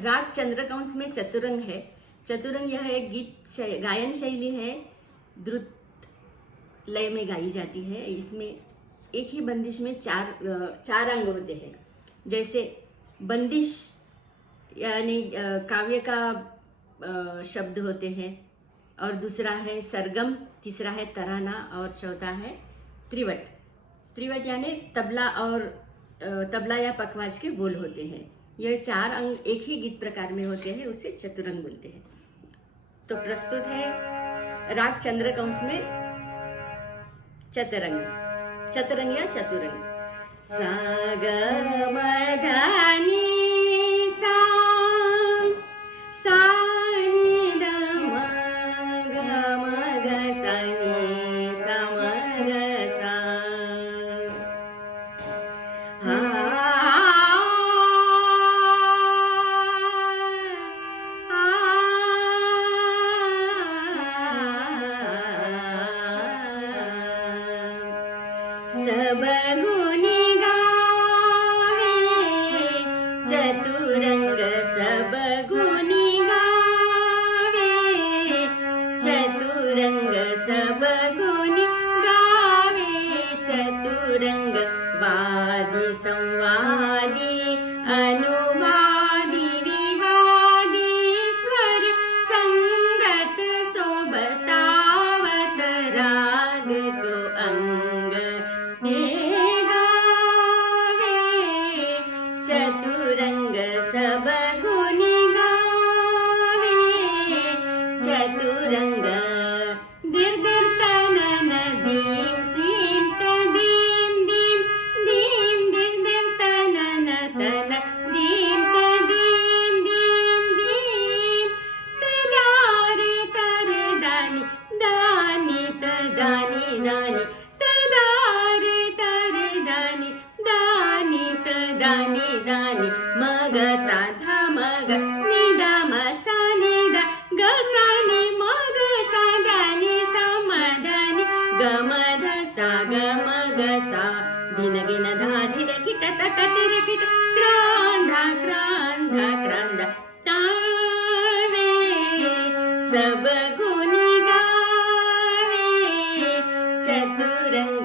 राग चंद्रकंस में चतुरंग है। चतुरंग यह एक गायन शैली है, द्रुत लय में गाई जाती है। इसमें एक ही बंदिश में चार अंग होते हैं। जैसे बंदिश यानी काव्य का शब्द होते हैं, और दूसरा है सरगम, तीसरा है तराना और चौथा है त्रिवट। त्रिवट यानी तबला या पखवाज के बोल होते हैं। ये चार अंग एक ही गीत प्रकार में होते हैं, उसे चतुरंग बोलते हैं। तो प्रस्तुत है राग चंद्रकंस में चतुरंग या चतुरंग। सा ग म ध नि सा, सा नि द म ग म ग सा नि सा म ग सा, सब गुनी गावे चतुरंग, सब गुनी गावे चतुरंग, सब गुनी गावे चतुरंग। वादी संवादी अनुवादी विवादी स्वर संगत सोबतावत राग को अंग गावे चतुरंग, सब गुनी गावे चतुरंग। दिर दिर तनन दीम दीम तदीम दीम दीम, दिर दिर तनन तन दीम तदीम दीम दीम, तदार तर दानी दानी तदानी दानी, तदार तर दानी दानी तदानी दानी। मग साधा मग निदा म सा निदा ग सा नि मग सा दानी सा म दानी ग म ध सा ग म ग सा, दिन गिन धा धिर किट तक तिर किट, क्रांधा क्रांधा क्रांधा तावे सब गुनी गावे चतुरंग।